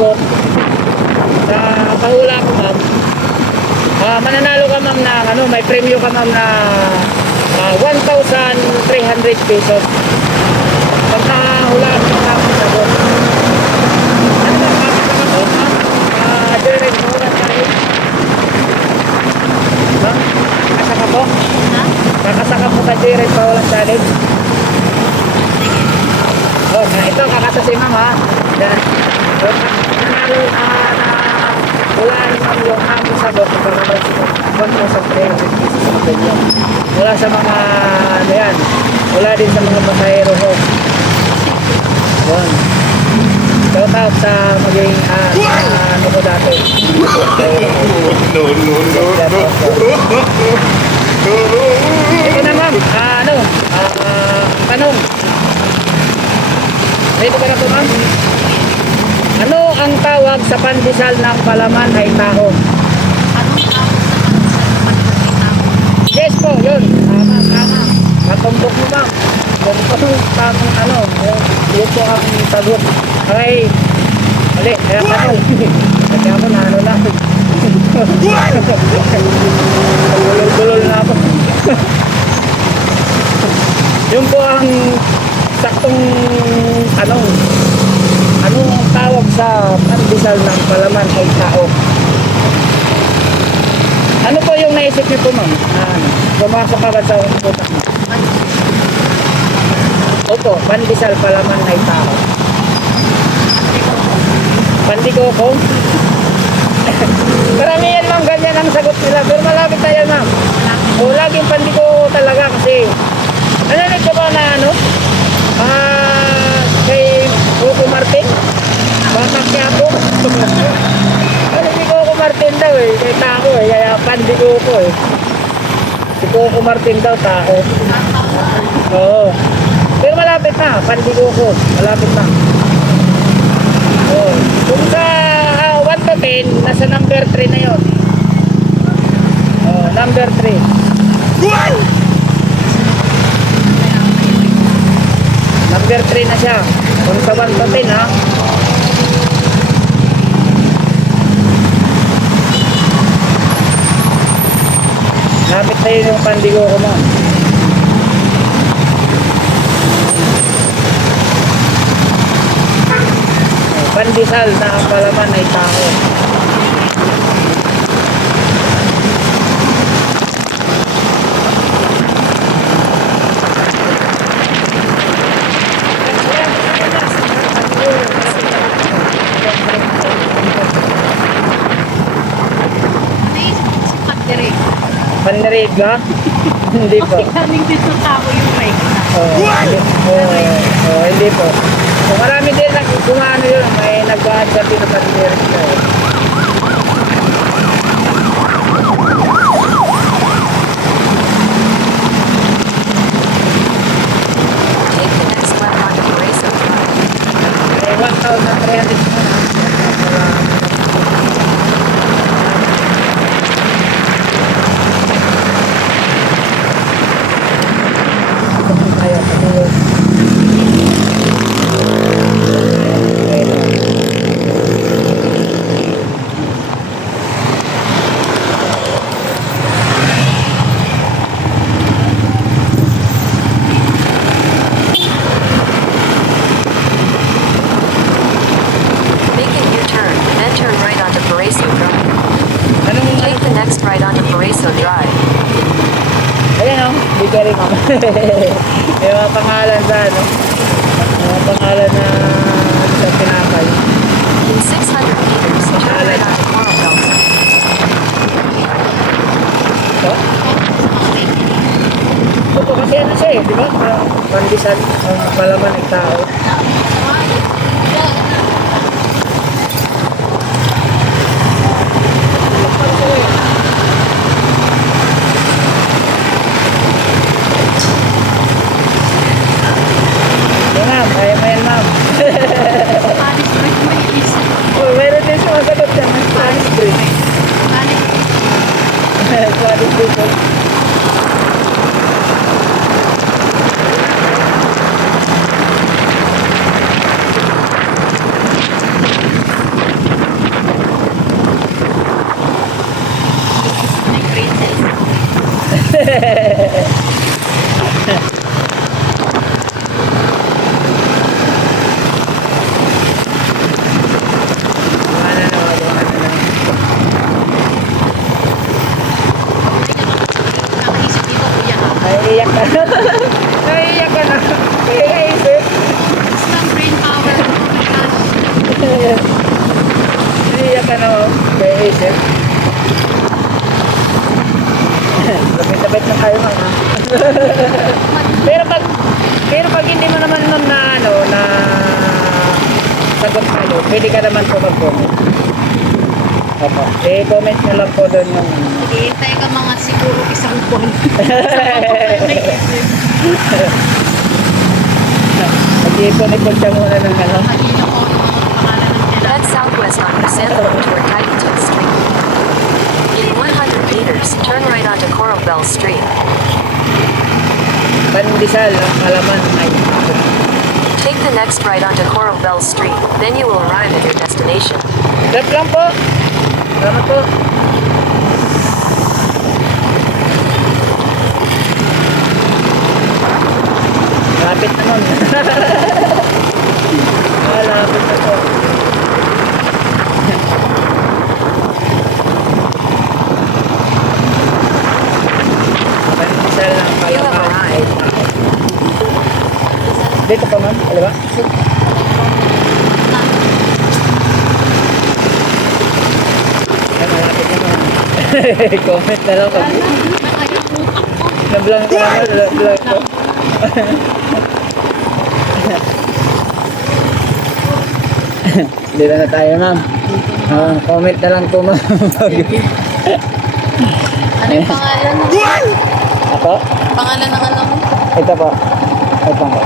sagot sa pahula ko, ma'am, mananalo ka, ma'am, na ano, may premyo ka, ma'am, na 1,300 pesos. Pag nahulaan mo sa sagot. Ano ba, kakasaka mo, ma'am? Direct mo na tayo. Ma'am, kakasaka po? Kakasaka po sa direct pa walang challenge. Oh, ito kakasa si ma'am, ha. Yan. Nanalo na hulaan ma'am yung aming sagot. Pagkakabal sa 1,300 pesos sa ganyan. Wala sa mga ano yan. Wala din sa mga pasahero ko. Yun. Shout out sa maging ano ko dati. Ito na, ma'am. Tanong. Ready ka na po, ma'am? Ano ang tawag sa pandesal ng palaman ay tao? Yes po, yun. Tama. Katumbok mo, ma'am. Yun po tamang ano. Yun po ang sagot. Okay. Mali, kaya tanong. Kasi ako na ano na. Bulol-bulol na ako. Yun po ang saktong tanong. Ano ang tawag sa pandesal ng palaman ay tao? Ano po yung naisip niyo po, ma'am? Pumasok agad sa utak mo. Opo, pandesal palaman ay tao. Pandigoko? Karamihan, ma'am, ganyan ang sagot nila. Pero malapit tayo, ma'am. O, laging pandigoko talaga kasi narinig ka ba na ano? Kay Coco Martin? Batang Quiapo? Narinig Coco Martin daw eh. Kay tao eh. Kaya pandigoko eh. Si Coco Martin daw tao. Oo. Pero malapit na. Pandigoko. Malapit na. Oo. Kung sa 1 to 10, nasa number 3 na yun. Oo, number 3. Number 3 na siya. Kung sa 1 to 10, ha. Lapit na yun yung pandigoko mo. Pandesal na ang palaman ay tao. Pandarig ka? Hindi po. Kaling dito tao yung break na. Hindi po. So, marami din kung ano yun, may nag-baan sa pinapandirig ka. Take the next left onto Paraiso Drive. May 1,300 na. Make a U-turn, then turn right onto Paraiso Drive. Anong Take the next right onto Paraiso Drive. ayan o, bigari ko. May mga pangalan sa ano. Mga pangalan na sa pinakay. In 600 meters, turn right onto Coral Belt. Ito? Ito kasi ano siya eh, di ba? Pandesal, ang palaman ng tao. Yan ma'am, kaya mo yan, ma'am. Spanish break may isip. Oh, meron din sumasagot yan ng Spanish break. Spanish Spanish break po. Iiyak ka na mo. Kaya isip. Lapit-lapit na tayo mga. pero pag hindi mo naman ma'am na ano na sagot kayo, pwede ka naman po mag-comment. Opo. I-comment nyo lang po doon yung Hihintay ka mga siguro isang buwan. mag-ipon-ipon ka muna ng ano. Kanina ko yung mga pangalan ng nila. Head southwest on Crescendo Road toward Titanton Street. In 100 meters, turn right onto Coral Bell Street. Pandesal, ang halaman ay Take the next right onto Coral Bell Street, then you will arrive at your destination. Left lang po. Salamat po. Lapit na nun. Lapit na po. Pandesal lang You have pala. arrived. Dito pa ma'am, alam ba? Ay, malapit na ma'am. Comment na lang kami. Nablang ko naman, nablang ko. Dito na tayo ma'am. Comment na lang po ma'am. Ano yung pangalan mo? Ako? Pangalan ng ano mo? Ito po. Ito po.